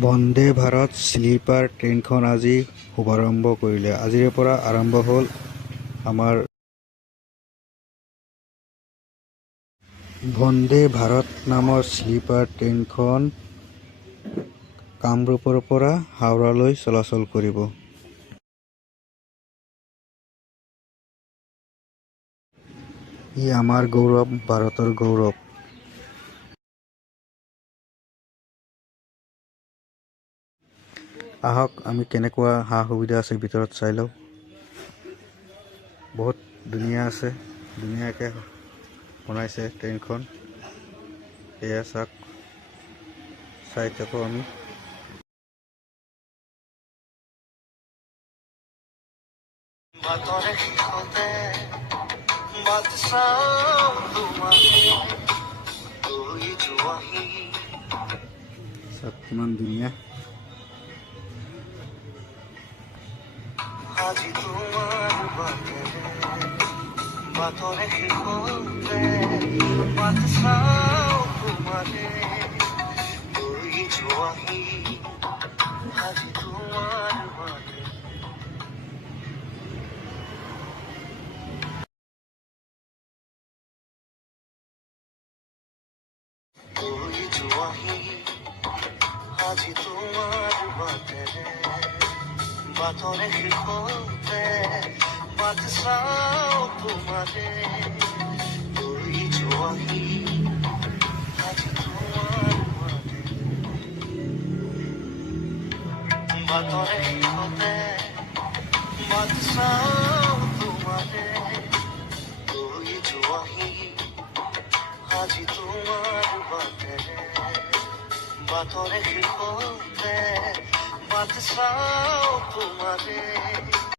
Vande Bharat sleeper ট্ৰেইনখন আজি শুভাৰম্ভ কৰিলে। আজিৰে পৰা আৰম্ভ হ'ল আমাৰ বন্দে ভাৰত নামৰ স্লিপাৰ ট্ৰেইনখন কামৰূপৰ পৰা হাওৰালৈ চলাচল কৰিব। ই আমাৰ গৌৰৱ, ভাৰতৰ গৌৰৱ। আহক আমি কেনেকুৱা সা-সুবিধা আছে ভিতৰত চাই লওঁ। বহুত ধুনীয়া আছে, ধুনীয়াকৈ বনাইছে ট্ৰেইনখন। এয়া চাওক, চাই থাকোঁ আমি। চাওক কিমান ধুনীয়া। আজি তোমার বাতরে শিখতে বাতসাও তোমারে ওই জোয়াহি আজি তোমার বাতে ওই জোয়াহি আজি তোমার বাতে বাতরে শিখতে বাতসাও তোমারে ওই জোয়াহি আজি তোমার বাতে বাতরে শিখতে বাতসাও তোমারে ওই জোয়াহি আজি তোমার বাতে বাতরে শিখতে বাতসাও তোমারে